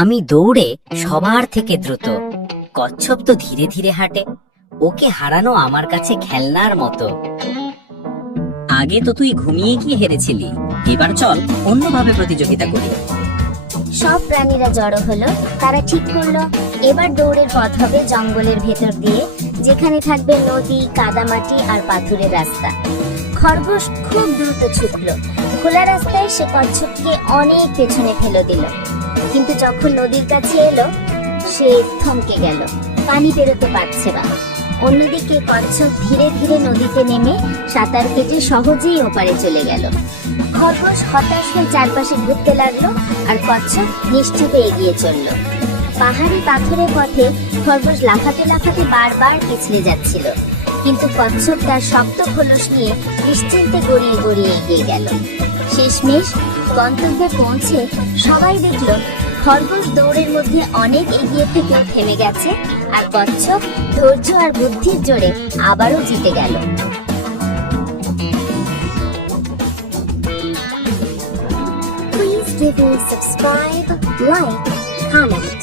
আমি দৌড়ে সবার থেকে দ্রুত, কচ্ছপ তো ধীরে ধীরে হাঁটে। ওকে হারানো আমার কাছে খেলনার মতো। আগে তো তুই ঘুমিয়ে গিয়ে হেরেছিলি, এবার চল অন্যভাবে প্রতিযোগিতা করি। সব প্রাণীরা জড়ো হলো। তারা ঠিক করলো এবার দৌড়ের পথ হবে জঙ্গলের ভেতর দিয়ে, যেখানে থাকবে নদী, কাদামাটি আর পাথুরের রাস্তা। খরগোশ খুব দ্রুত ছুটলো। খোলা রাস্তায় সে কচ্ছপকে অনেক পেছনে ফেলে দিল, কিন্তু যখন নদীর কাছে এলো সে থমকে গেল, পানি পেরোতে পারছে না। অন্যদিকে কচ্ছপ ধীরে ধীরে নদীতে নেমে সাঁতার কেটে সহজেই ওপারে চলে গেল। খরগোশ হতাশ হয়ে চারপাশে ঘুরতে লাগলো, আর কচ্ছপ নিশ্চিতে এগিয়ে চলল। পাহাড়ি পাথরের পথে খরগোশ লাফাতে লাফাতে বারবার পিছলে যাচ্ছিল, কিন্তু কচ্ছপ তার শক্ত খোলস নিয়ে নিশ্চিন্তে গড়িয়ে গড়িয়ে এগিয়ে গেল। শেষমেশ গন্তব্যে পৌঁছে সবাই দেখল খরগোশ দৌড়ের মধ্যে অনেক এগিয়ে থেকেও থেমে গেছে, আর কচ্ছপ ধৈর্য আর বুদ্ধির জোরে আবারও জিতে গেল। Please give me subscribe, like, comment.